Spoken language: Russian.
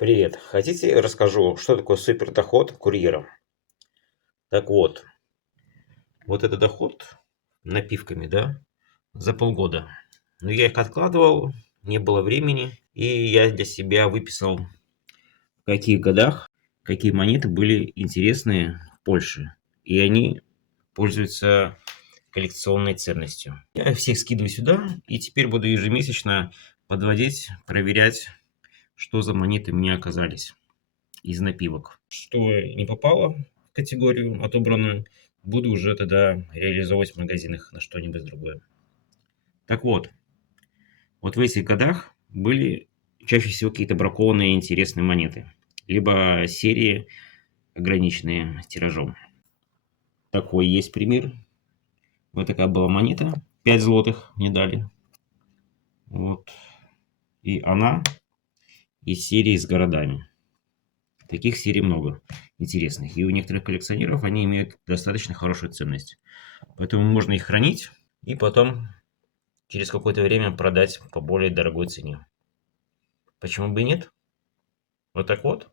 Привет. Хотите, расскажу, что такое супердоход курьера? Так вот это доход напивками, да, за полгода. Но я их откладывал, не было времени, и я для себя выписал, в каких годах какие монеты были интересные в Польше. И они пользуются коллекционной ценностью. Я их всех скидываю сюда, и теперь буду ежемесячно подводить, проверять, что за монеты мне оказались из напивок. Что не попало в категорию отобранную, буду уже тогда реализовывать в магазинах на что-нибудь другое. Так вот в этих годах были чаще всего какие-то бракованные интересные монеты, либо серии, ограниченные тиражом. Такой есть пример. Вот такая была монета, 5 злотых мне дали. Вот. И она из серии с городами. Таких серий много интересных. И у некоторых коллекционеров они имеют достаточно хорошую ценность. Поэтому можно их хранить и потом через какое-то время продать по более дорогой цене. Почему бы и нет? Вот так вот.